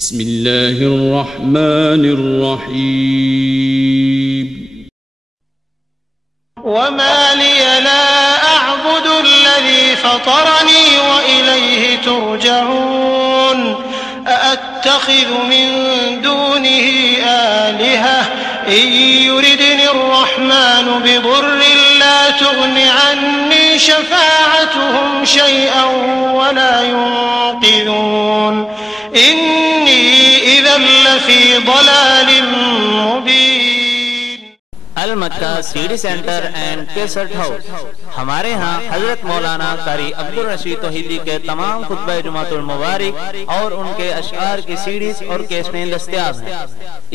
بسم الله الرحمن الرحيم وما لي لا أعبد الذي فطرني وإليه ترجعون أأتخذ من دونه آلهة إن يردني الرحمن بضر لا تغن عني شفاعتهم شيئا ولا ينقذون إني إذا لفي ضلال مبين. المکہ C D centre and cassette house. ہمارے ہاں حضرت مولانا قاری عبدالرشید توحیدی کے تمام خطبہ جمعۃ المبارک اور ان کے اشعار کی سیڈیز اور کیسٹیں دستیاب ہیں.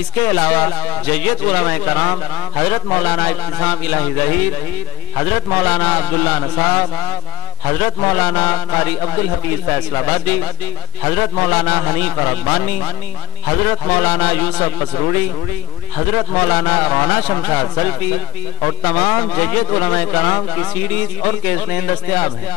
اس کے علاوہ جید علماء کرام حضرت مولانا ابتسام الہی ظہیر، حضرت مولانا عبداللہ نصاب، حضرت مولانا قاری عبدالحفیظ فیصل آبادی، حضرت مولانا حنیف ربانی، حضرت مولانا یوسف قصروری، حضرت مولانا رانا شمشاد سلفی اور تمام جید علماء کرام کی سیڈیز اور کیسٹیں دستیاب ہیں.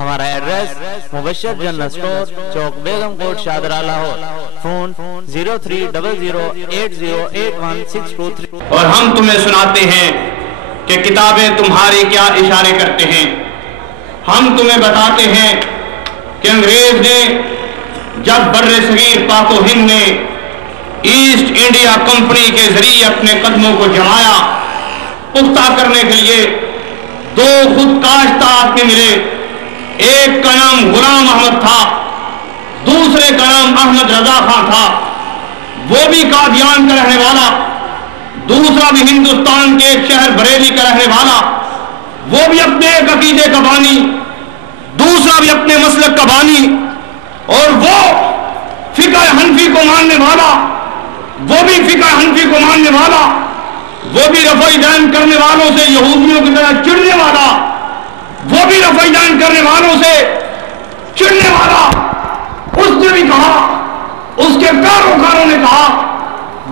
ہمارا ایڈریس مبشر جنرل اسٹور، چوک بیگم کوٹ، شادرہ، لاہور. فون 0300808163. اور ہم تمہیں سناتے ہیں کہ کتابیں تمہارے کیا اشارے کرتے ہیں. ہم تمہیں بتاتے ہیں کہ انگریز نے جب بر صغیر پاک و ہند نے ایسٹ انڈیا کمپنی کے ذریعے اپنے قدموں کو جمایا، پختہ کرنے کے لیے دو خودکاشتہ آدمی ملے. ایک کا نام غلام احمد تھا، دوسرے کا نام احمد رضا خان تھا. وہ بھی قادیان کا رہنے والا، دوسرا بھی ہندوستان کے ایک شہر بریلی کا رہنے والا. وہ بھی اپنے ایک عقیدے کا بانی، دوسرا بھی اپنے مسلک کا بانی. اور وہ فقہ حنفی کو ماننے والا، وہ بھی فقہ حنفی کو ماننے والا، وہ بھی رفع دین کرنے والوں سے یہودیوں کی طرح چڑھنے والا، وہ بھی رفع دین کرنے والوں سے چڑھنے والا. اس نے بھی کہا، اس کے پیروکاروں نے کہا،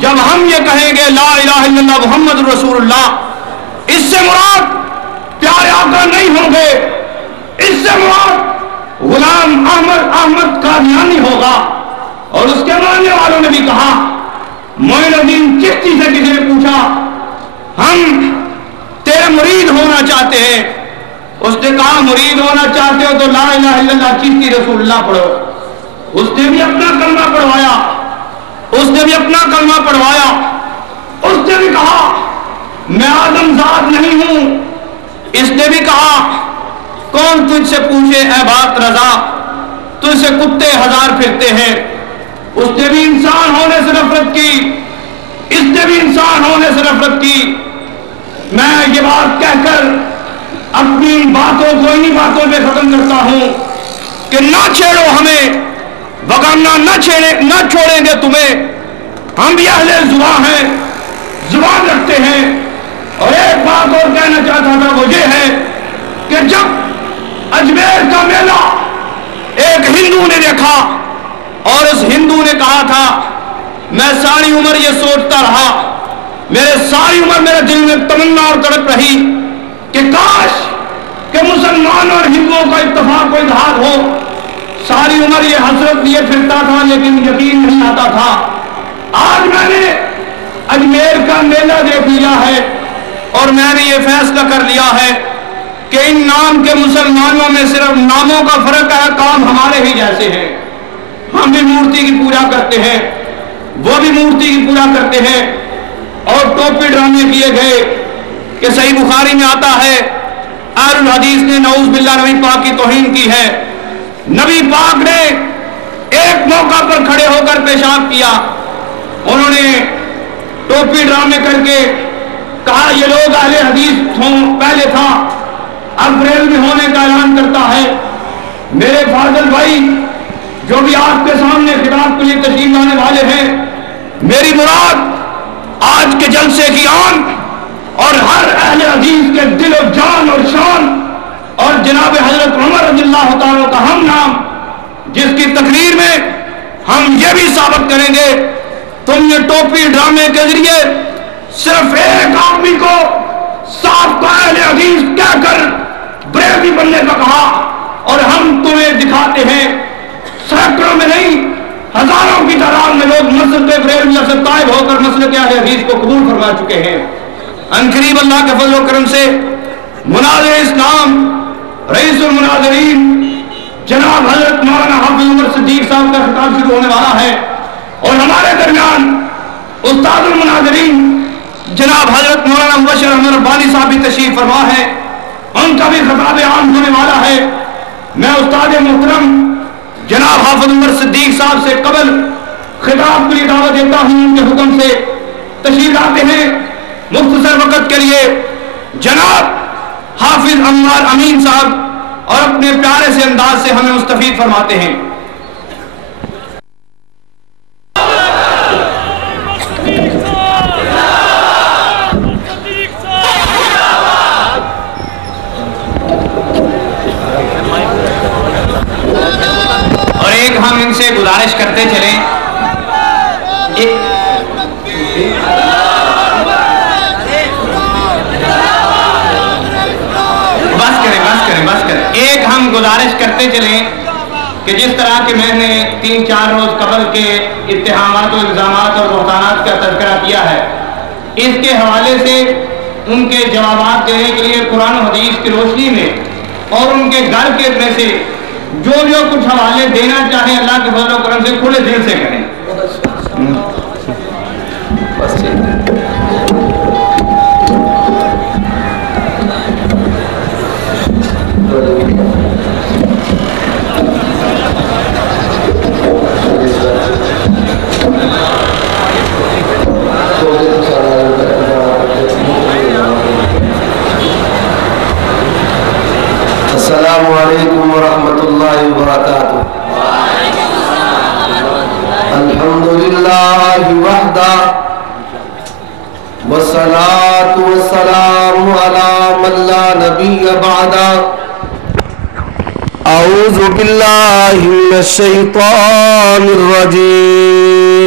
جب ہم یہ کہیں گے لا الہ الا اللہ محمد رسول اللہ، اس سے مراد پیارے آقا نہیں ہوں گے، اس سے مراد غلام احمد قادیانی ہوگا. اور اس کے ماننے والوں نے بھی کہا. معین الدین چشتی سے کسی نے پوچھا، ہم تیرے مرید ہونا چاہتے ہیں. اس نے کہا مرید ہونا چاہتے ہو تو لا الہ الا اللہ چشتی رسول اللہ پڑھو. اس نے بھی اپنا کلمہ پڑھوایا، اس نے بھی اپنا کلمہ پڑھوایا. اس نے بھی کہا میں آدم ذات نہیں ہوں. اس نے بھی کہا کون تجھ سے پوچھے اے بات رضا، تجھ سے کتے ہزار پھرتے ہیں. اس نے بھی انسان ہونے سے نفرت کی، اس نے بھی انسان ہونے سے نفرت کی. میں یہ بات کہہ کر اپنی باتوں کو انہی باتوں پہ ختم کرتا ہوں کہ نہ چھیڑو ہمیں، وگرنہ نہ چھوڑیں گے تمہیں. ہم بھی اہل زبان ہیں، زبان رکھتے ہیں. اور ایک بات اور کہنا چاہتا تھا، وہ یہ ہے کہ جب اجمیر کا میلہ ایک ہندو نے دیکھا اور اس ہندو نے کہا تھا میں ساری عمر یہ سوچتا رہا، ساری عمر میرے دل میں تمنا اور تڑپ رہی کہ کاش کہ مسلمان اور ہندوؤں کا اتفاق و اتحاد ہو. ساری عمر یہ حسرت لیے پھرتا تھا لیکن یقین نہیں آتا تھا. آج میں نے اجمیر کا میلہ دیکھ لیا ہے اور میں نے یہ فیصلہ کر لیا ہے کہ ان نام کے مسلمانوں میں صرف ناموں کا فرق ہے، کام ہمارے ہی جیسے ہیں. ہم بھی مورتی کی پوجا کرتے ہیں، وہ بھی مورتی کی پوجا کرتے ہیں. اور ٹوپی ڈرامے کیے گئے کہ صحیح بخاری میں آتا ہے اہل الحدیث نے نعوذ باللہ نبی پاک کی توہین کی ہے. نبی پاک نے ایک موقع پر کھڑے ہو کر پیشاب کیا. انہوں نے ٹوپی ڈرامے کر کے کہا یہ لوگ اہل حدیث پہلے تھا، اب ریل میں ہونے کا اعلان کرتا ہے. میرے فاضل بھائی جو بھی آپ کے سامنے خطاب کے لیے تشریف لانے والے ہیں، میری مراد آج کے جلسے کی آن اور ہر اہل حدیث کے دل و جان اور شان اور جناب حضرت عمر رضی اللہ تعالیٰ کا ہم نام، جس کی تقریر میں ہم یہ بھی ثابت کریں گے تم نے ٹوپی ڈرامے کے ذریعے صرف ایک آدمی کو سابقہ اہل حدیث کہہ کر بریلوی بننے کا کہا، اور ہم تمہیں دکھاتے ہیں سینکڑوں میں نہیں ہزاروں کی تعداد بریلویہ سے طائب ہو کر مسلک اہل حدیث کو قبول فرما چکے ہیں۔ عنقریب اللہ کے فضل و کرم سے مناظر اسلام رئیس المناظرین جناب حضرت مولانا حافظ عمر صدیق صاحب کا خطاب شروع ہونے والا ہے، اور ہمارے درمیان استاد المناظرین جناب حضرت مولانا مبشر احمد ربانی صاحب بھی تشریف فرما ہے، ان کا بھی خطاب عام ہونے والا ہے۔ میں استاد محترم جناب حافظ عمر صدیق صاحب سے قبل خطاب کے لیے دعوت دیتا ہوں، ان کے حکم سے تشریف لاتے ہیں۔ مختصر وقت کے لیے جناب حافظ عمار امین صاحب اور اپنے پیارے سے انداز سے ہمیں مستفید فرماتے ہیں۔ اور ایک ہم ان سے گزارش کرتے چلیں، ایک ہم گزارش کرتے چلیں کہ جس طرح کہ میں نے 3-4 روز قبل کے اتہامات و الزامات اور بہتانات کا تذکرہ کیا ہے، اس کے حوالے سے ان کے جوابات دینے کے لیے قرآن و حدیث کی روشنی میں اور ان کے گھر کے میں سے جو کچھ حوالے دینا چاہیں اللہ کے فضل و کرم سے کھلے دل سے کریں۔ السلام علیکم ورحمۃ اللہ وبرکاتہ۔ الحمدللہ وحدہ والصلاة والسلام علی من لا نبی بعدہ۔ اعوذ باللہ من الشیطان الرجیم۔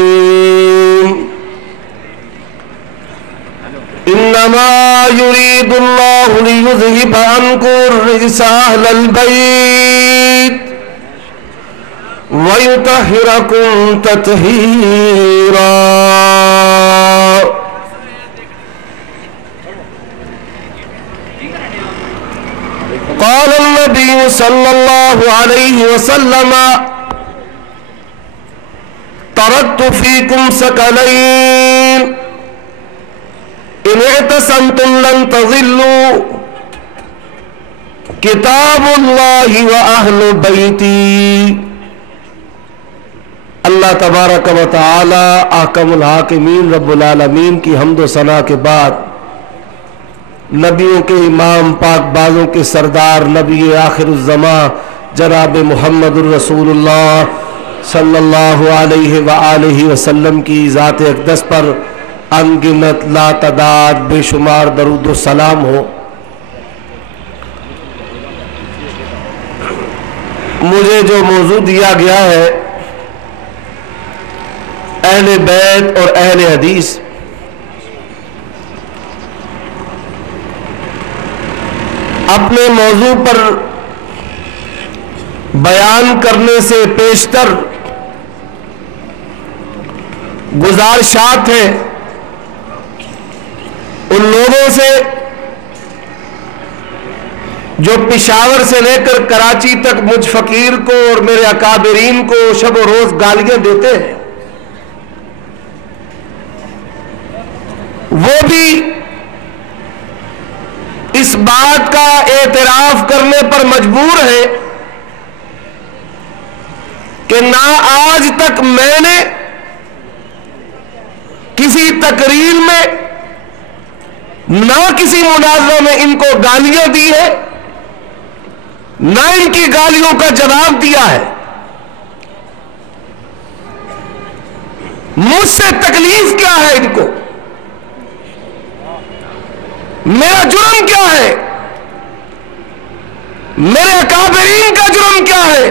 انما يريد الله ليذهب عنكم الرجس اهل البيت ويطهركم تطهيرا۔ قال النبي صلى الله عليه وسلم تركت فيكم ثقلين ان اعتصمتم لن تضلوا کتاب اللہ و اہل بیتی۔ اللہ تبارک و تعالی احکم الحاکمین رب العالمین کی حمد و ثنا کے بعد نبیوں کے امام پاک بازوں کے سردار نبی آخر الزمان جناب محمد الرسول اللہ صلی اللہ علیہ وآلہ وسلم کی ذات اقدس پر انگنت لا تعداد بے شمار درود و سلام ہو۔ مجھے جو موضوع دیا گیا ہے اہل بیت اور اہل حدیث، اپنے موضوع پر بیان کرنے سے پیشتر گزارشات ہیں ان لوگوں سے جو پشاور سے لے کر کراچی تک مجھ فقیر کو اور میرے اکابرین کو شب و روز گالیاں دیتے ہیں، وہ بھی اس بات کا اعتراف کرنے پر مجبور ہے کہ نہ آج تک میں نے کسی تقریر میں نہ کسی مناظرہ میں ان کو گالیاں دی ہے، نہ ان کی گالیوں کا جواب دیا ہے۔ مجھ سے تکلیف کیا ہے ان کو؟ میرا جرم کیا ہے؟ میرے اکابرین کا جرم کیا ہے؟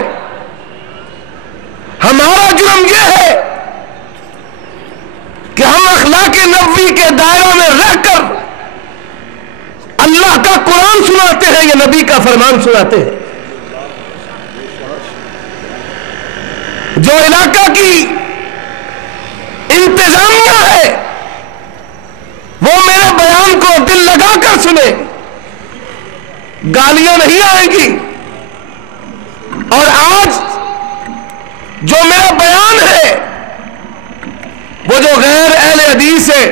ہمارا جرم یہ ہے کہ ہم اخلاق نبوی کے دائرہ میں رہ کر اللہ کا قرآن سناتے ہیں یا نبی کا فرمان سناتے ہیں۔ جو علاقہ کی انتہائی گالیاں نہیں آئیں گی. اور آج جو میرا بیان ہے وہ جو غیر اہل حدیث ہے،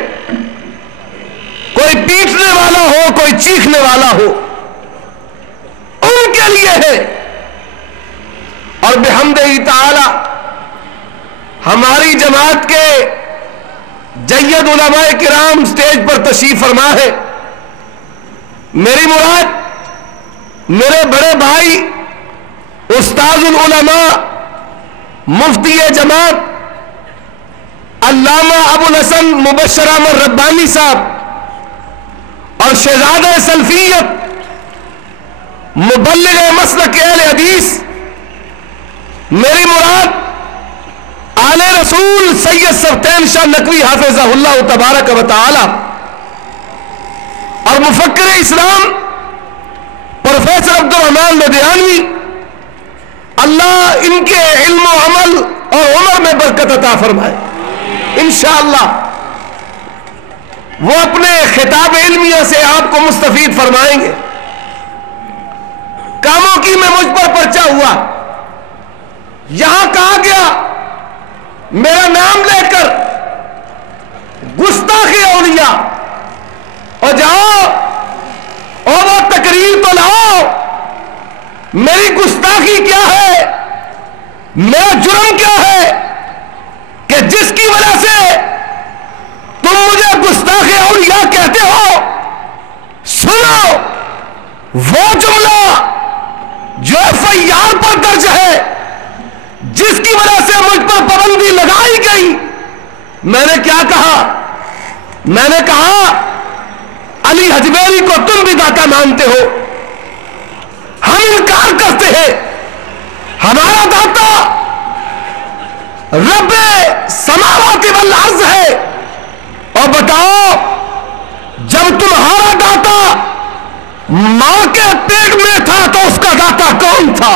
کوئی پیٹنے والا ہو کوئی چیخنے والا ہو، ان کے لیے ہے. اور بحمدہ تعالی ہماری جماعت کے جید علماء کرام سٹیج پر تشریف فرما ہے. میری مراد میرے بڑے بھائی استاذ العلماء مفتی جماعت علامہ ابو الحسن مبشر احمد ربانی صاحب اور شہزادہ سلفیت مبلغ مسلک اہل حدیث، میری مراد آل رسول سید سبطین شاہ نقوی حافظہ اللہ تبارک و تعالی اور مفکر اسلام پروفیسر عبد الرحمن لدھیانوی، اللہ ان کے علم و عمل اور عمر میں برکت عطا فرمائے. انشاءاللہ وہ اپنے خطاب علمیہ سے آپ کو مستفید فرمائیں گے. کاموں کی میں مجھ پر پرچہ ہوا، یہاں کہا گیا میرا نام لے کر گستاخی اولیاء، اور جاؤ اور وہ تقریر تو لاؤ. میری گستاخی کیا ہے، میرا جرم کیا ہے کہ جس کی وجہ سے تم مجھے گستاخی اولیاء کہتے ہو؟ سنو وہ جملہ جو FIR پر درج ہے، جس کی وجہ سے مجھ پر پابندی لگائی گئی. میں نے کیا کہا؟ میں نے کہا علی حجویری کو تم بھی داتا مانتے ہو، ہم انکار کرتے ہیں. ہمارا داتا رب سماوات والارض ہے. اور بتاؤ جب تمہارا داتا ماں کے پیٹ میں تھا تو اس کا داتا کون تھا؟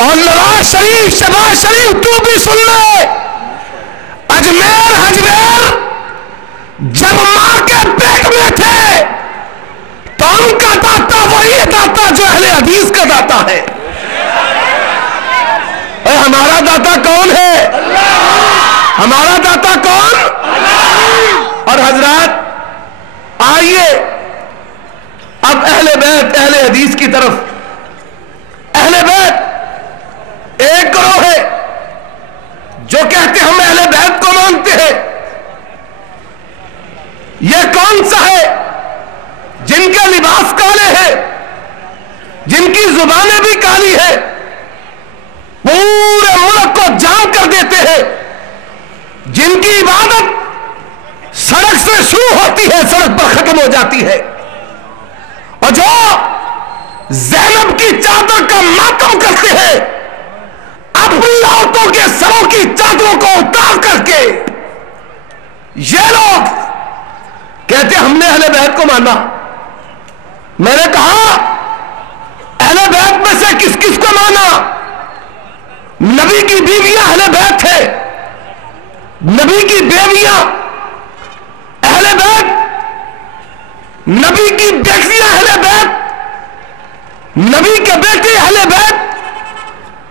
اور نواز شریف شہباز شریف تو بھی سن لے، اجمیر حجویر جب ماں کے پیٹ میں تھے تو ان کا داتا وہی داتا جو اہل حدیث کا داتا ہے. اے ہمارا داتا کون ہے؟ ہمارا داتا کون؟ اور حضرات آئیے اب اہل بیت اہل حدیث کی طرف. اہل بیت ایک گروہ ہے جو کہتے ہم اہل بیت کو مانتے ہیں. یہ کون سا ہے؟ جن کے لباس کالے ہیں، جن کی زبانیں بھی کالی ہیں، پورے ملک کو جام کر دیتے ہیں، جن کی عبادت سڑک سے شروع ہوتی ہے سڑک پر ختم ہو جاتی ہے، اور جو زینب کی چادر کا ماتم کرتے ہیں، اپنی عورتوں کے سروں کی چادروں کو اتار کر کے یہ لوگ کہتے ہم نے اہل بیت کو مانا. میں نے کہا اہل بیت میں سے کس کس کو مانا؟ نبی کی بیویاں اہل بیت ہے، نبی کی بیویاں اہل بیت، نبی کی بیٹیاں اہل بیت، نبی کے بیٹے اہل بیت،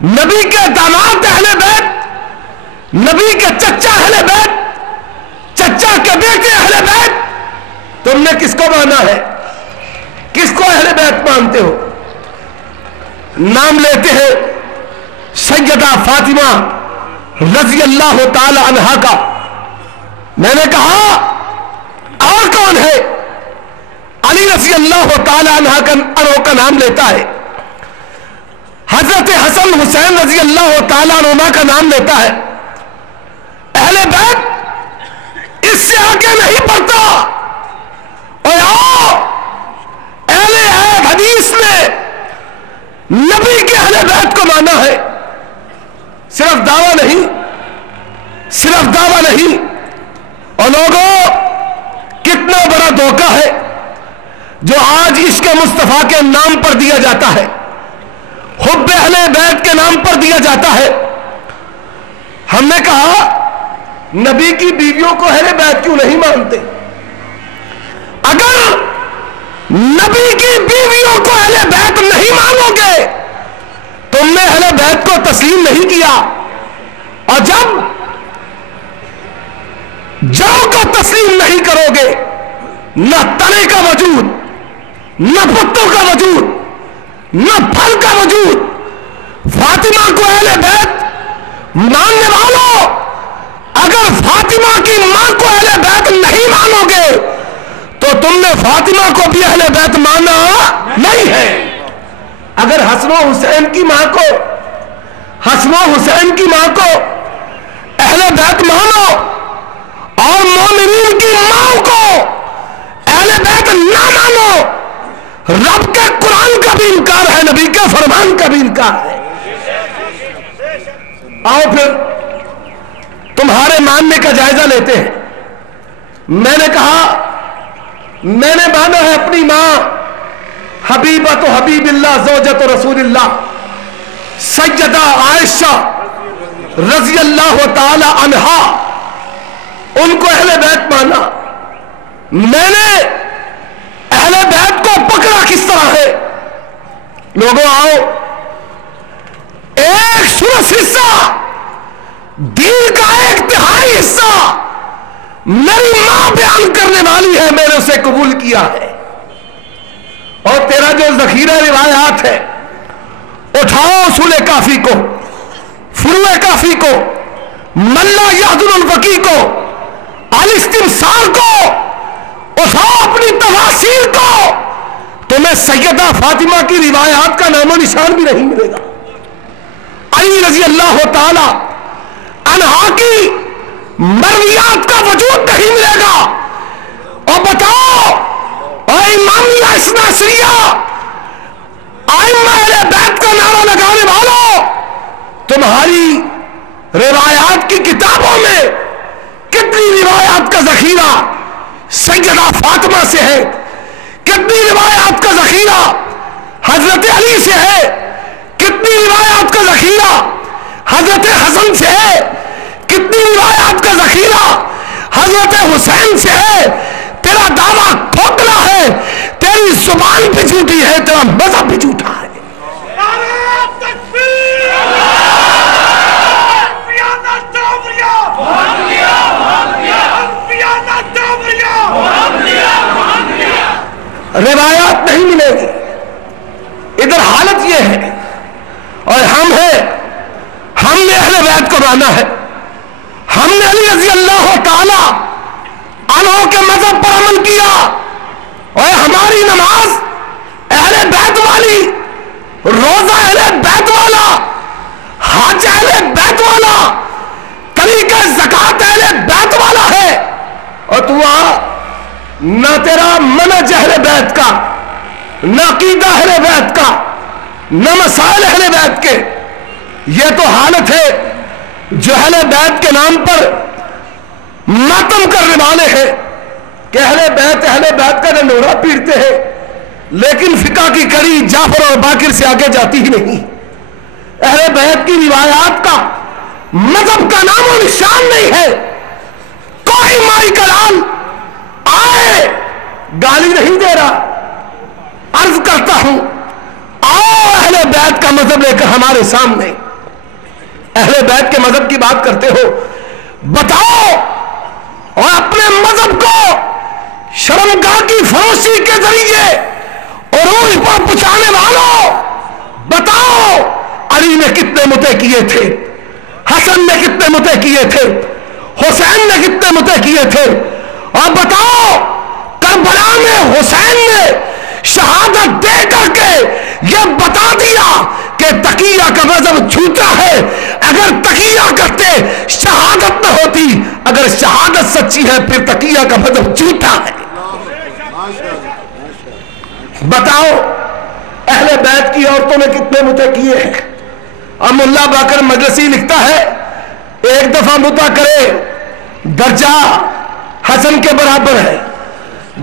نبی کے داماد اہل بیت، نبی کے چچا اہل بیت، چچا کے بیٹے اہل بیت. تم نے کس کو مانا ہے؟ کس کو اہل بیت مانتے ہو؟ نام لیتے ہیں سیدہ فاطمہ رضی اللہ تعالی عنہا کا. میں نے کہا اور کون ہے؟ علی رضی اللہ تعالی عنہ کا نام لیتا ہے، حضرت حسن حسین رضی اللہ تعالی عنہما کا نام لیتا ہے. اہل بیت اس سے آگے نہیں بڑھتا. اور آؤ اہل حدیث نے نبی کے اہل بیت کو مانا ہے. صرف دعویٰ نہیں، صرف دعویٰ نہیں. اور لوگوں کتنا بڑا دھوکہ ہے. جو آج عشق مصطفیٰ کے نام پر دیا جاتا ہے، حب اہل بیت کے نام پر دیا جاتا ہے، ہم نے کہا نبی کی بیویوں کو اہل بیت کیوں نہیں مانتے؟ اگر نبی کی بیویوں کو اہل بیت نہیں مانو گے، تم نے اہل بیت کو تسلیم نہیں کیا، اور جب جو کو تسلیم نہیں کرو گے، نہ تنے کا وجود، نہ پتوں کا وجود، نہ پھل کا وجود، فاطمہ کو اہل بیت ماننے والوں، اگر فاطمہ کی ماں کو اہل بیت نہیں مانو گے تو تم نے فاطمہ کو بھی اہل بیت مانا نہیں ہے۔ اگر حسن و حسین کی ماں کو، حسن و حسین کی ماں کو اہل بیت مانو اور مومنین کی ماں کو اہل بیت نہ مانو، رب کے قرآن کا بھی انکار ہے، نبی کے فرمان کا بھی انکار ہے۔ آؤ پھر تمہارے ماننے کا جائزہ لیتے ہیں۔ میں نے کہا میں نے مانا ہے اپنی ماں حبیبۃ حبیب اللہ زوجۃ رسول اللہ سیدہ عائشہ رضی اللہ تعالی عنہا، ان کو اہل بیت مانا۔ میں نے اہل بیت کو پکڑا کس طرح ہے؟ لوگوں آؤ، ایک سورس حصہ، دین کا ایک تہائی حصہ میری ماں بیان کرنے والی ہے، میں نے اسے قبول کیا ہے۔ اور تیرا جو ذخیرہ روایات ہے، اٹھاؤ اصول کافی کو، فروع کافی کو، ملا یحضر الفقی کو، الاستمسار کو، اٹھاؤ اپنی تفاسیر کو، تمہیں سیدہ فاطمہ کی روایات کا نام و نشان بھی نہیں ملے گا، علی رضی اللہ تعالی عنہا کی مرویات کا وجود نہیں ملے گا۔ اور بتاؤ، اور امامیہ اثنا عشریہ، ائمہ اہل بیت کا نعرہ لگانے والوں، تمہاری روایات کی کتابوں میں کتنی روایات کا ذخیرہ سیدہ فاطمہ سے ہے، کتنی روایات کا ذخیرہ حضرت علی سے ہے، کتنی روایات کا ذخیرہ حضرت حسن سے ہے، کتنی روایات کا ذخیرہ حضرت حسین سے ہے۔ تیرا دعویٰ کھوکھلا ہے، تیری زبان بھی جھوٹی ہے، تیرا مذہب بھی جھوٹا ہے۔ روایات نہیں ملے گی، ادھر حالت یہ ہے، اور ہم نے اہل بیت کو مانا ہے، ہم نے علی رضی اللہ تعالی عنہ کے مذہب پر عمل کیا، اور ہماری نماز اہل بیت والی، روزہ اہل بیت والا، حج اہل بیت والا، طریقہ زکات اہل بیت والا ہے۔ اور تو نہ تیرا منہج اہل بیت کا، نہ عقیدہ اہل بیت کا، نہ مسائل اہل بیت کے۔ یہ تو حالت ہے جو اہل بیت کے نام پر ماتم کرنے والے ہیں کہ اہل بیت کا ڈنڈورا پیٹتے ہیں، لیکن فقہ کی کڑی جعفر اور باقر سے آگے جاتی ہی نہیں۔ اہل بیت کی روایات کا مذہب کا نام و نشان نہیں ہے۔ کوئی مائی کلال آئے، گالی نہیں دے رہا، عرض کرتا ہوں آؤ اہل بیت کا مذہب لے کر ہمارے سامنے، اہل بیت کے مذہب کی بات کرتے ہو، بتاؤ، اور اپنے مذہب کو شرمگاہ کی فروشی کے ذریعے عروج پر پہنچانے والوں، بتاؤ علی نے کتنے متے کیے تھے، حسن نے کتنے متے کیے تھے، حسین نے کتنے متے کیے تھے، اور بتاؤ کربلا میں حسین نے شہادت دے کر کے یہ بتا دیا کہ تقیہ کا مذہب جھوٹا ہے۔ اگر تقیہ کرتے شہادت نہ ہوتی، اگر شہادت سچی ہے پھر تقیہ کا مذہب جھوٹا ہے۔ بتاؤ اہل بیت کی عورتوں نے کتنے متے کیے ہیں؟ اب ملا باقر مجلسی لکھتا ہے ایک دفعہ متا کرے درجہ حسن کے برابر ہے،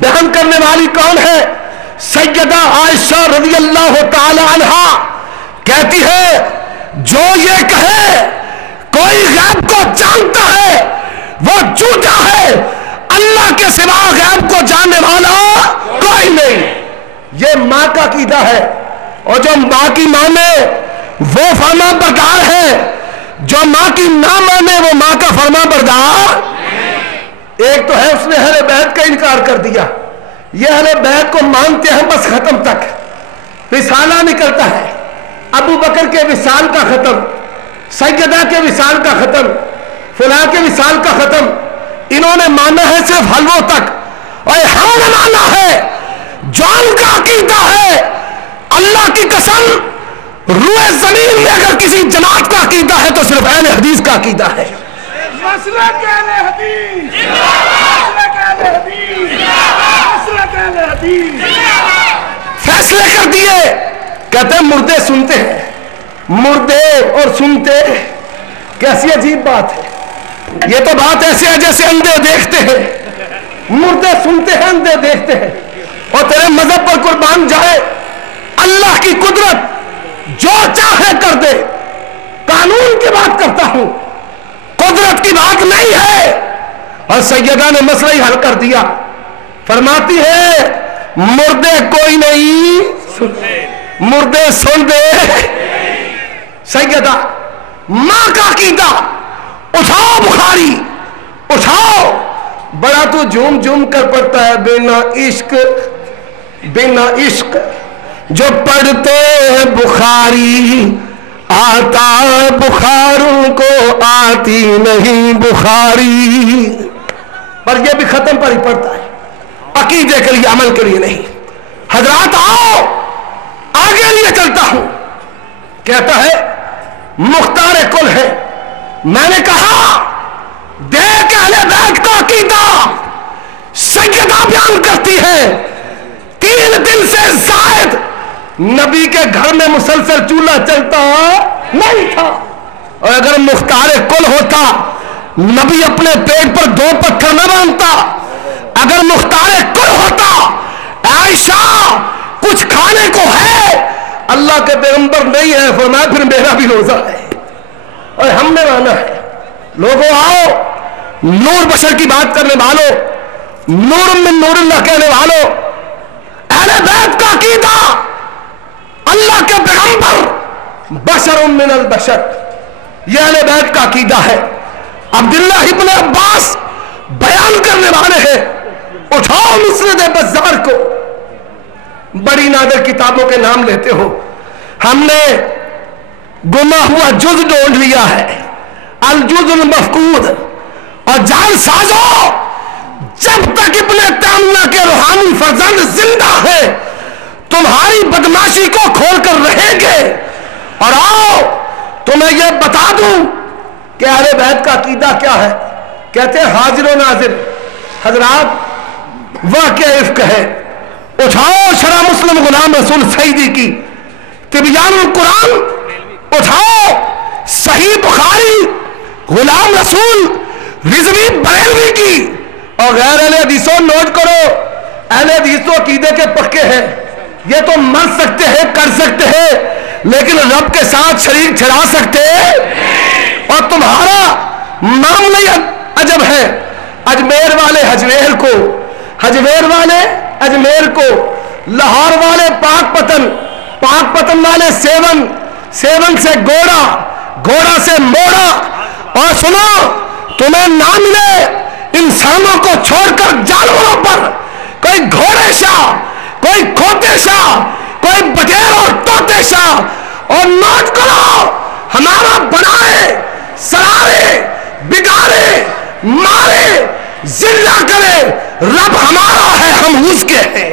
بیان کرنے والی کون ہے؟ سیدہ عائشہ رضی اللہ تعالی عنہا کہتی ہے جو یہ کہے کوئی غیب کو جانتا ہے وہ جھوٹا ہے، اللہ کے سوا غیب کو جاننے والا کوئی نہیں۔ یہ ماں کا عقیدہ ہے، اور جو ماں کی مانے وہ فرما بردار ہے، جو ماں کی نہ مانے وہ ماں کا فرما بردار۔ ایک تو ہے اس نے اہل بیت کا انکار کر دیا، یہ اہل بیت کو مانتے ہیں بس ختم تک، رسالہ نکلتا ہے ابو بکر کے وصال کا ختم، سیدہ کے وصال کا ختم، فلاں کے وصال کا ختم، انہوں نے مانا ہے صرف حلووں تک، اور ہم نے مانا ہے جو ان کا عقیدہ ہے۔ اللہ کی قسم روئے زمین میں اگر کسی جماعت کا عقیدہ ہے تو صرف اہل حدیث کا عقیدہ ہے۔ مسلک اہل حدیث، مسلک اہل حدیث، مسلک اہل حدیث۔ فیصلے کر دیے، کہتے ہیں مردے سنتے ہیں، مردے اور سنتے کیسی عجیب بات ہے۔ یہ تو بات ایسے ہے جیسے اندھے دیکھتے ہیں، مردے سنتے ہیں اندھے دیکھتے ہیں، اور تیرے مذہب پر قربان جائے اللہ کی قدرت جو چاہے کر دے۔ قانون کی بات کرتا ہوں، قدرت کی بات نہیں ہے۔ اور سیدہ نے مسئلہ ہی حل کر دیا، فرماتی ہے مردے کوئی نہیں مردے سن دے۔ سیدہ ماں کا عقیدہ، اٹھاؤ بخاری اٹھاؤ، بڑا تو جھوم جھوم کر پڑتا ہے بنا عشق بنا عشق، جو پڑھتے ہیں بخاری آتا بخار ان کو آتی نہیں بخاری، پر یہ بھی ختم پر ہی پڑتا ہے، عقیدے کے لیے عمل کے لیے نہیں۔ حضرات آؤ آگے لیے چلتا ہوں، کہتا ہے مختار کل ہے۔ میں نے کہا دیکھ اہل بیت کا عقیدہ سیدہ بیان کرتی ہے 3 دن سے زائد نبی کے گھر میں مسلسل چولہا چلتا نہیں تھا، اور اگر مختار کل ہوتا نبی اپنے پیٹ پر 2 پتھر نہ باندھتا۔ اگر مختار کل ہوتا عائشہ کچھ کھانے کو ہے، اللہ کے پیغمبر نہیں ہے فرمایا پھر میرا بھی روزہ ہے، اور ہم نے مانا ہے۔ لوگوں آؤ، نور بشر کی بات کرنے والوں، نور من نور اللہ کہنے والوں، اہل بیت کا عقیدہ اللہ کے پیغمبر بشر من البشر، یہ اہل بیت کا عقیدہ ہے۔ عبداللہ ابن عباس بیان کرنے والے ہیں، اٹھاؤ مسند بزار کو، بڑی نادر کتابوں کے نام لیتے ہو، ہم نے گما ہوا جز ڈھونڈ لیا ہے، الجز المفقود، اور جان سازو جب تک ابن تیمیہ کے روحانی فرزند زندہ ہے تمہاری بدماشی کو کھول کر رہیں گے۔ اور آؤ تمہیں یہ بتا دوں کہ اہل بیت کا عقیدہ کیا ہے۔ کہتے ہیں حاضر و ناظر، حضرات واقعہ عفق ہے، اٹھاؤ شرح مسلم غلام رسول سعیدی کی، تبیان القرآن اٹھاؤ، صحیح بخاری غلام رسول رضوی بریلوی کی، اور غیر اہل حدیثوں نوٹ کرو، اہل حدیثوں عقیدے کے پکے ہیں، یہ تو مر سکتے ہیں کر سکتے ہیں لیکن رب کے ساتھ شریک ٹھہرا سکتے ہیں۔ اور تمہارا معاملہ عجب ہے، اجمیر والے حجویر کو، حجویر والے اجمیر کو، لاہور والے پاک پتن، پاک پتن والے سیون، سیون سے گوڑا، گوڑا سے موڑا۔ اور سنو تمہیں نہ ملے انسانوں کو چھوڑ کر جانوروں پر، کوئی گھوڑے شاہ، کوئی کھوتے شاہ، کوئی بٹیر اور طوطے شاہ، اور نوٹ کرو ہمارا بنائے سرارے بگاڑے مارے ذلہ کرے رب ہمارا ہے ہم اس کے ہیں۔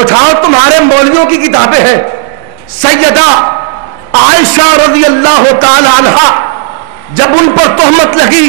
اٹھاؤ تمہارے مولویوں کی کتابیں ہیں، سیدہ عائشہ رضی اللہ تعالی عنہا جب ان پر تہمت لگی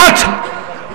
8।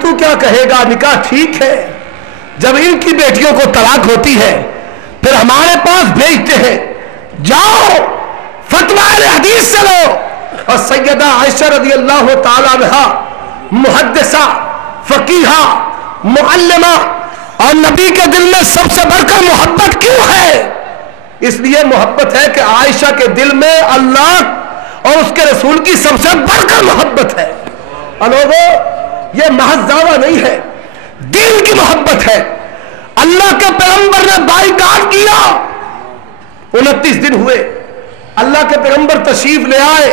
تو کیا کہے گا، نکاح ٹھیک ہے۔ جب ان کی بیٹیوں کو طلاق ہوتی ہے پھر ہمارے پاس بھیجتے ہیں، جاؤ فتویٰ اہل حدیث سے لو۔ اور سیدہ عائشہ رضی اللہ تعالی عنہا محدثہ، فقیہہ، معلمہ، اور نبی کے دل میں سب سے بڑھ کر محبت کیوں ہے؟ اس لیے محبت ہے کہ عائشہ کے دل میں اللہ اور اس کے رسول کی سب سے بڑھ کر محبت ہے۔ اور لوگوں، یہ محض دعویٰ نہیں ہے، دین کی محبت ہے۔ اللہ کے پیغمبر نے بائیکاٹ کیا، 29 دن ہوئے، اللہ کے پیغمبر تشریف لے آئے،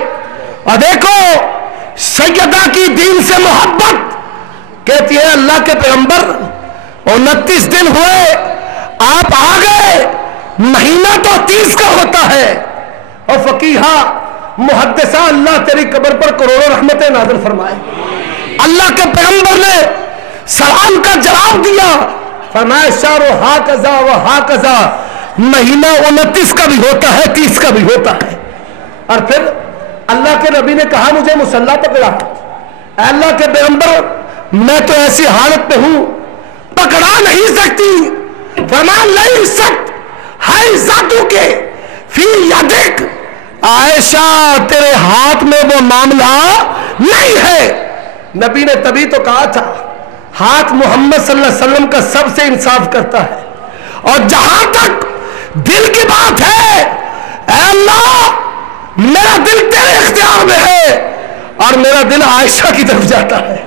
اور دیکھو سیدہ کی دین سے محبت، کہتی ہے اللہ کے پیغمبر 29 دن ہوئے آپ آ گئے، مہینہ تو 30 کا ہوتا ہے۔ اور فقیہہ محدثہ، اللہ تیری قبر پر کروڑوں رحمتیں نازل فرمائے۔ اللہ کے پیغمبر نے سلام کا جواب دیا، فرمایا شہر ہاکذا و ہاکذا، مہینہ 29 کا بھی ہوتا ہے، 30 کا بھی ہوتا ہے۔ اور پھر اللہ کے نبی نے کہا مجھے مصلی پکڑا۔ اے اللہ کے پیغمبر میں تو ایسی حالت میں ہوں پکڑا نہیں سکتی۔ فرمایا لیست حیضتک فی یدک، عائشہ تیرے ہاتھ میں وہ معاملہ نہیں ہے۔ نبی نے تبھی تو کہا تھا ہاتھ محمد صلی اللہ علیہ وسلم کا سب سے انصاف کرتا ہے، اور جہاں تک دل کی بات ہے اے اللہ میرا دل تیرے اختیار میں ہے، اور میرا دل عائشہ کی طرف جاتا ہے۔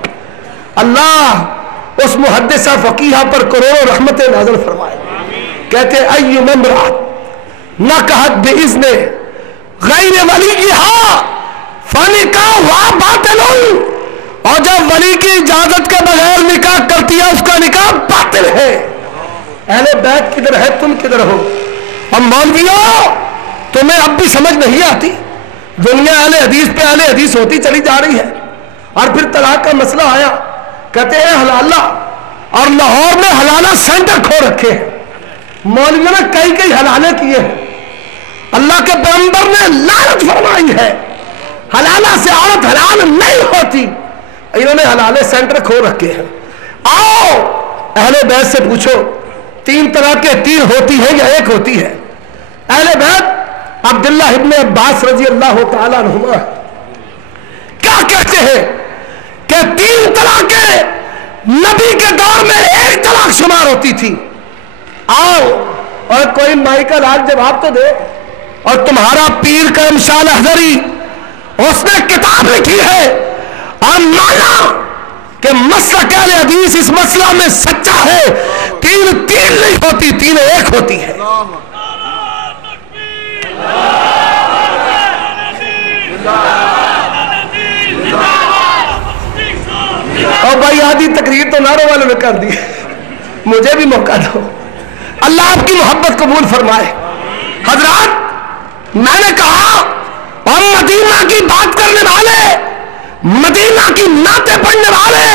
اللہ اس محدثہ فقیہہ پر کروڑوں رحمتیں نازل فرمائے۔ کہتے ایما امرأۃ نکحت باذن غیر ولیہا فنکاحها باطل، اور جب ولی کی اجازت کے بغیر نکاح کرتی ہے اس کا نکاح باطل ہے۔ اہل بیت کدھر ہے، تم کدھر ہو؟ اب مولویوں تمہیں اب بھی سمجھ نہیں آتی، دنیا اہل حدیث پہ اہل حدیث ہوتی چلی جا رہی ہے۔ اور پھر طلاق کا مسئلہ آیا، کہتے ہیں حلالہ، اور لاہور میں حلالہ سینٹر کھو رکھے ہیں، مولویوں نے کئی حلالے کیے ہیں۔ اللہ کے پیغمبر نے لعنت فرمائی ہے، حلالہ سے عورت حلال نہیں ہوتی، انہوں نے حلالے سینٹر کھو رکھے ہیں۔ آؤ اہل بیت سے پوچھو 3 طلاقیں 3 ہوتی ہیں یا 1 ہوتی ہے؟ اہل بیت عبداللہ ابن عباس رضی اللہ تعالی عنہما کیا کہتے ہیں کہ 3 طلاقیں نبی کے دور میں 1 طلاق شمار ہوتی تھی۔ آؤ اور کوئی مائی کا لاکھ جواب تو دے۔ اور تمہارا پیر کرم شاہ لہذری اس نے کتاب لکھی ہے اور مانا کہ مسلک اہل حدیث اس مسئلہ میں سچا ہے، 3 نہیں ہوتی، 3 1 ہوتی ہے۔ اور بھائی آدھی تقریر تو ناروں والوں نے کر دی، مجھے بھی موقع دو، اللہ آپ کی محبت قبول فرمائے۔ حضرات میں نے کہا اور مدینہ کی بات کرنے والے، مدینہ کی نعتیں پڑھنے والے،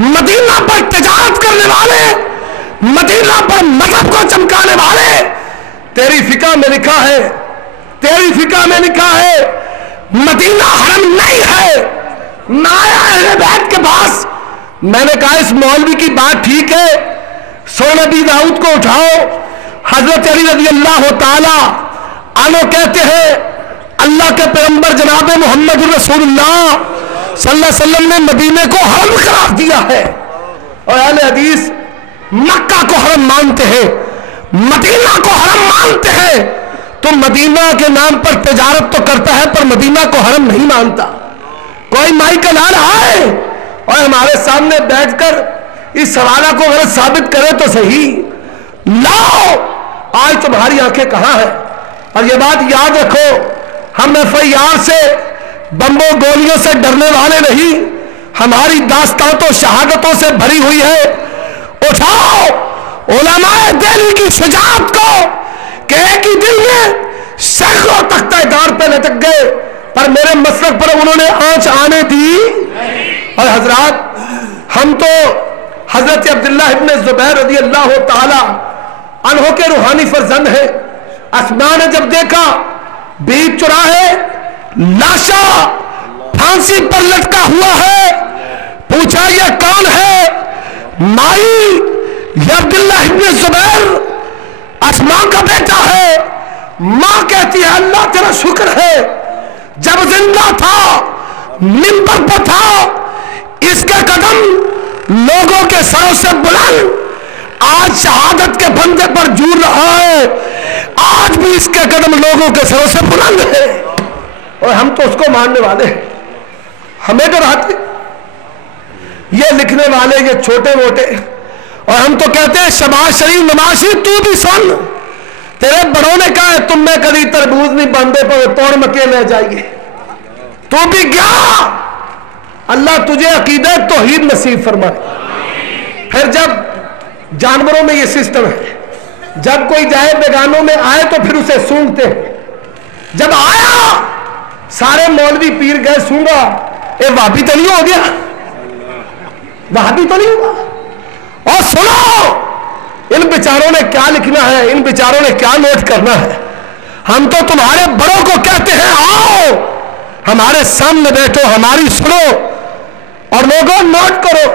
مدینہ پر تجارت کرنے والے، مدینہ پر مذہب کو چمکانے والے، تیری فقہ میں لکھا ہے، تیری فقہ میں لکھا ہے مدینہ حرم نہیں ہے۔ میں آیا اہل بیت کے پاس، میں نے کہا اس مولوی کی بات ٹھیک ہے، سو نبی داؤد کو اٹھاؤ، حضرت علی رضی اللہ تعالی عنہ کہتے ہیں اللہ کے پیغمبر جناب محمد رسول اللہ صلی اللہ علیہ وسلم نے مدینے کو حرم قرار دیا ہے، اور اہل حدیث مکہ کو حرم مانتے ہیں، مدینہ کو حرم مانتے ہیں۔ تو مدینہ کے نام پر تجارت تو کرتا ہے پر مدینہ کو حرم نہیں مانتا۔ کوئی مائی کا لال آئے اور ہمارے سامنے بیٹھ کر اس سوالہ کو غلط ثابت کرے تو صحیح۔ لاؤ آج تمہاری آنکھیں کہاں ہیں؟ اور یہ بات یاد رکھو، ہم FIR سے بمبوں گولیوں سے ڈرنے والے نہیں، ہماری داستان تو شہادتوں سے بھری ہوئی ہے۔ اٹھاؤ علماء دہلی کی شجاعت کو کہ ایک ہی دن میں سینکڑوں تختہ دار پہ لٹک گئے پر میرے مسلک پر انہوں نے آنچ آنے دی۔ اور حضرات ہم تو حضرت عبداللہ ابن زبیر رضی اللہ تعالی عنہ کے روحانی فرزند ہیں۔ اسماء نے جب دیکھا بیچ چراہے لاشا پھانسی پر لٹکا ہوا ہے، پوچھا یہ کون ہے؟ مائی یہ عبداللہ ابن زبیر اسماء کا بیٹا ہے۔ ماں کہتی ہے اللہ تیرا شکر ہے، جب زندہ تھا منبر پر تھا اس کے قدم لوگوں کے سروں سے بلند، آج شہادت کے بندے پر جور رہا ہے، آج بھی اس کے قدم لوگوں کے سروں سے بلند ہے، اور ہم تو اس کو ماننے والے ہیں۔ ہمیں ڈراتے یہ لکھنے والے یہ چھوٹے موٹے، اور ہم تو کہتے ہیں شباز شریف نواز شریف تو بھی سن، تیرے بڑوں نے کہا ہے تم میں کبھی تربوز نہیں باندھے پر توڑ مکے لے جائیے، تو بھی گیا۔ اللہ تجھے عقیدہ توحید نصیب فرمائے۔ پھر جب جانوروں میں یہ سسٹم ہے، جب کوئی جائے بیگانوں میں آئے تو پھر اسے سونگتے ہیں، جب آیا سارے مولوی پیر گئے سونگا، اے وہابی تو نہیں ہو گیا، وہابی تو نہیں ہوا۔ اور سنو ان بیچاروں نے کیا لکھنا ہے، ان بیچاروں نے کیا نوٹ کرنا ہے۔ ہم تو تمہارے بڑوں کو کہتے ہیں آؤ ہمارے سامنے بیٹھو، ہماری سنو، اور لوگوں نوٹ کرو،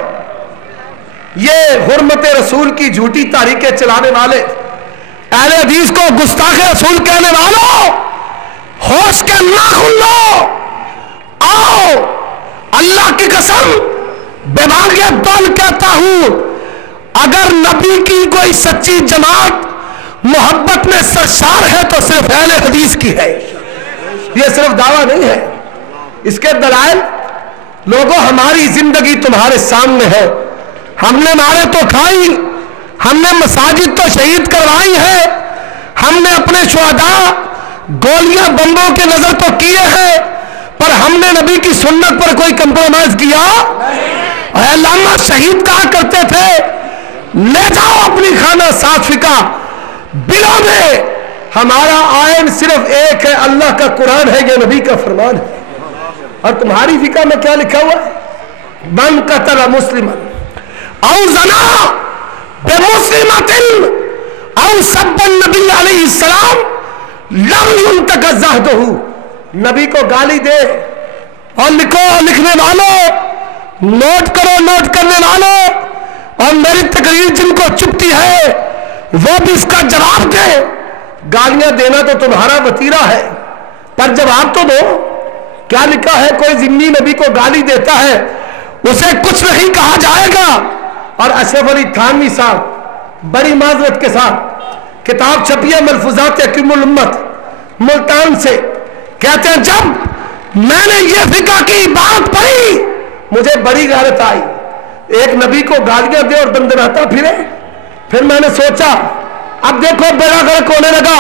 یہ حرمت رسول کی جھوٹی تاریخیں چلانے والے، اہل حدیث کو گستاخ رسول کہنے والوں، ہوش کے ناخن لو، آؤ اللہ کی قسم بیماریاں بول کہتا ہوں، اگر نبی کی کوئی سچی جماعت محبت میں سرشار ہے تو صرف اہل حدیث کی ہے، یہ صرف دعویٰ نہیں ہے۔ اس کے دلائل لوگوں ہماری زندگی تمہارے سامنے ہے، ہم نے مارے تو کھائی، ہم نے مساجد تو شہید کروائی ہے، ہم نے اپنے شہداء گولیاں بمبوں کے نظر تو کیے ہیں، پر ہم نے نبی کی سنت پر کوئی کمپرومائز کیا؟ علامہ شہید کہا کرتے تھے لے جاؤ اپنی خانہ سات فقہ بلوں میں، ہمارا آئین صرف ایک ہے، اللہ کا قرآن ہے، یہ نبی کا فرمان ہے۔ اور تمہاری فقہ میں کیا لکھا ہوا ہے؟ من قتل مسلما او زنا بمسلمۃ او سب النبی علیہ السلام لم ينتقض عہدہ، نبی کو گالی دے، اور لکھو لکھنے والوں نوٹ کرو، نوٹ کرنے والوں، اور میری تقریر جن کو چپتی ہے وہ بھی اس کا جواب دے۔ گالیاں دینا تو تمہارا وتیرہ ہے، پر جواب تو دو۔ کیا لکھا ہے؟ کوئی ذمی نبی کو گالی دیتا ہے اسے کچھ نہیں کہا جائے گا۔ اور اشرف علی تھانوی صاحب بڑی معذرت کے ساتھ کتاب چھپی ہے ملفوظات حکیم الامت ملتان سے، کہتے ہیں جب میں نے یہ فقہ کی بات پڑھی مجھے بڑی غیرت آئی، ایک نبی کو گالیاں دے اور دندناتا پھرے۔ پھر میں نے سوچا اب دیکھو بیڑا غرق ہونے لگا،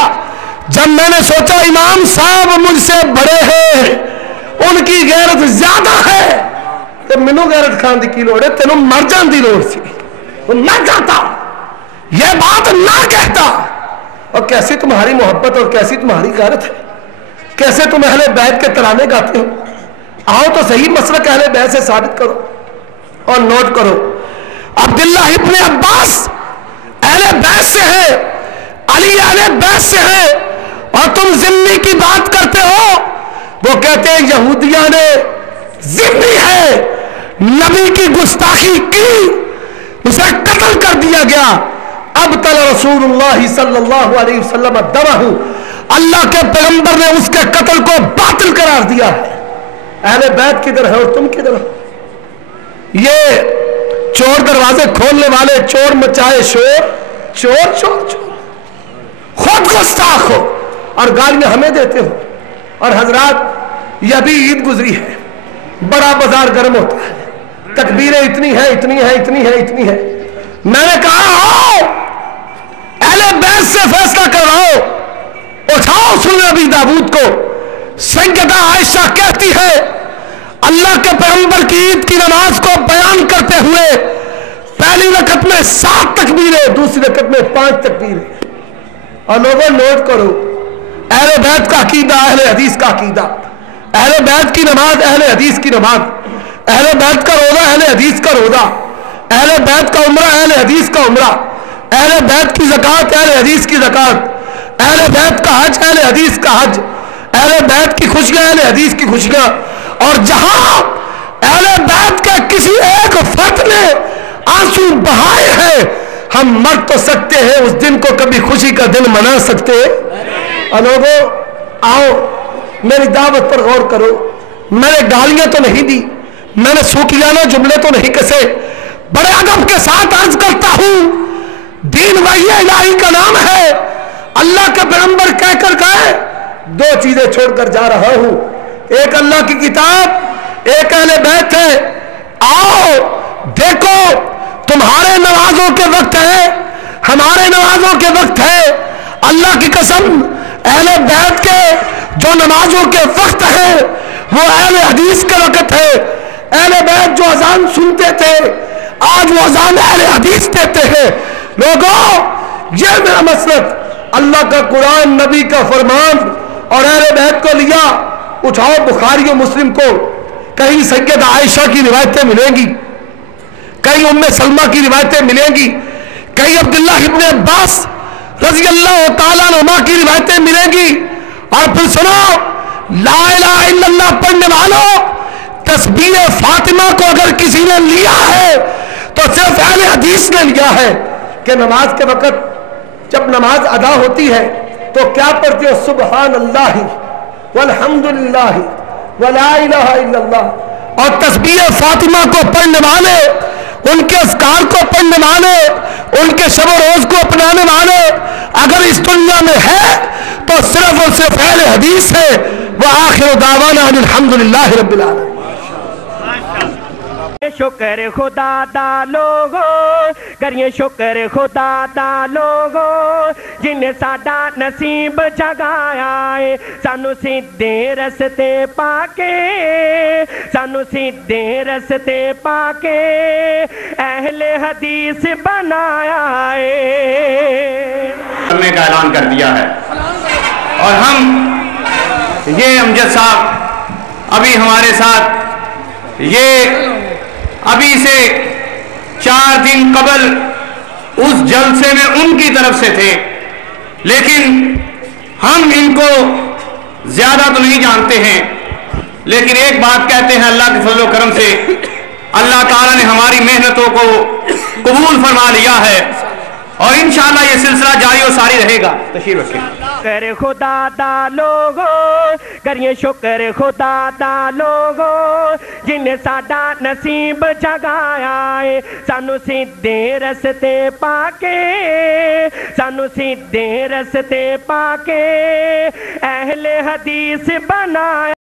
جب میں نے سوچا امام صاحب مجھ سے بڑے ہیں، ان کی غیرت زیادہ ہے، تو منو غیرت خان دی کی لوڑ ہے، تینوں مر جان دی لوڑ سی، وہ نہ جاتا، یہ بات نہ کہتا۔ اور کیسی تمہاری محبت اور کیسی تمہاری غیرت ہے، کیسے تم اہل بیت کے ترانے گاتے ہو۔ آؤ تو صحیح مسلک اہل بیت سے ثابت کرو، اور نوٹ کرو عبداللہ ابن عباس اہل بیت سے ہے، علی اہل بیت سے ہے، اور تم ذمی کی بات کرتے ہو۔ وہ کہتے ہیں یہودیاں نے ذمی ہے، نبی کی گستاخی کی، اسے قتل کر دیا گیا۔ اب تل رسول اللہ صلی اللہ علیہ وسلم دمہ، اللہ کے پیغمبر نے اس کے قتل کو باطل قرار دیا ہے۔ اہل بیت کدھر ہے اور تم کدھر ہو؟ یہ چور دروازے کھولنے والے، چور مچائے شور، چور چور چور، خود گستاخ ہو اور گالیاں ہمیں دیتے ہو۔ اور حضرات یہ ابھی عید گزری ہے، بڑا بازار گرم ہوتا ہے، تکبیریں اتنی ہیں اتنی ہیں اتنی ہیں اتنی ہیں۔ میں نے کہا آؤ اہل بیت سے فیصلہ کرواؤ، اٹھاؤ سنن ابی داؤد کو۔ سیدہ عائشہ کہتی ہے اللہ کے پیغمبر کی عید کی نماز کو بیان کرتے ہوئے پہلی رکعت میں 7 تکبیریں، دوسری رکعت میں 5 تکبیریں۔ اور لوگوں نوٹ کرو اہل بیت کا عقیدہ، اہل حدیث کا عقیدہ، اہل بیت کی نماز اہل حدیث کی نماز، اہل بیت کا روزہ اہل حدیث کا روزہ، اہل بیت کا عمرہ اہل حدیث کا عمرہ، اہل بیت کی زکوٰۃ اہل حدیث کی زکوٰۃ، اہل بیت کا حج اہل حدیث کا حج، اہل بیت کی خوشیاں اہل حدیث کی خوشیاں۔ اور جہاں اہل بیت کے کسی ایک فرد نے آنسو بہائے ہیں، ہم مر تو سکتے ہیں، اس دن کو کبھی خوشی کا دن منا سکتے ہیں؟ لوگوں آؤ میری دعوت پر غور کرو، میں نے گالیاں تو نہیں دی، میں نے سوکیانہ جملے تو نہیں کسے، بڑے ادب کے ساتھ عرض کرتا ہوں دین وحی الہی کا نام ہے، اللہ کے پیغمبر کہہ کر گئے، دو چیزیں چھوڑ کر جا رہا ہوں، ایک اللہ کی کتاب، ایک اہل بیت ہے۔ آؤ دیکھو تمہارے نمازوں کے وقت ہے، ہمارے نمازوں کے وقت ہے، اللہ کی قسم اہل بیت کے جو نمازوں کے وقت ہے وہ اہل حدیث کے وقت ہے۔ اہل بیت جو اذان سنتے تھے آج وہ اذان اہل حدیث دیتے ہیں۔ لوگوں یہ میرا مسلک، اللہ کا قرآن، نبی کا فرمان اور اہل بیت کو لیا، اٹھاؤ بخاری و مسلم کو، کہیں سیدہ عائشہ کی روایتیں ملیں گی، کہیں ام سلمہ کی روایتیں ملیں گی، کہیں عبداللہ ابن عباس رضی اللہ تعالیٰ عنہما کی روایتیں ملیں گی، اور پھر سنو لا الہ الا اللہ پڑھنے والوں، تسبیح فاطمہ کو اگر کسی نے لیا ہے تو صرف اہل حدیث نے لیا ہے کہ نماز کے وقت جب نماز ادا ہوتی ہے تو کیا پڑھتے ہو؟ سبحان اللہ والحمدللہ ولا الہ الا اللہ۔ اور تسبیح فاطمہ کو پڑھنے والے، ان کے اذکار کو پڑھنے والے، ان کے شب و روز کو اپنانے والے اگر اس دنیا میں ہے تو صرف اور صرف اہل حدیث ہے۔ وآخر دعوانا ان الحمدللہ رب العالمین۔ شکر خدا دا لوگو کریے، شکر خدا دا لوگو جن ساڈا نصیب جگایا ہے، سانو سیدھے رستے پا کے، سانو سیدھے رستے پا کے اہل حدیث بنایا ہے۔ کرنے کا اعلان کر دیا ہے، اور ہم یہ امجد صاحب ابھی ہمارے ساتھ، یہ ابھی سے 4 دن قبل اس جلسے میں ان کی طرف سے تھے، لیکن ہم ان کو زیادہ تو نہیں جانتے ہیں، لیکن ایک بات کہتے ہیں، اللہ کے فضل و کرم سے اللہ تعالیٰ نے ہماری محنتوں کو قبول فرما لیا ہے، اور انشاءاللہ یہ سلسلہ جاری و ساری رہے گا۔ تشریف رکھیں۔ شکر خدا دا لوگو کریے، شکر خدا دا لوگو جن ساڈا نصیب جگایا ہے، سانو سیدھے رستے پا کے، سانو سیدھے رستے پا کے اہل حدیث بنایا۔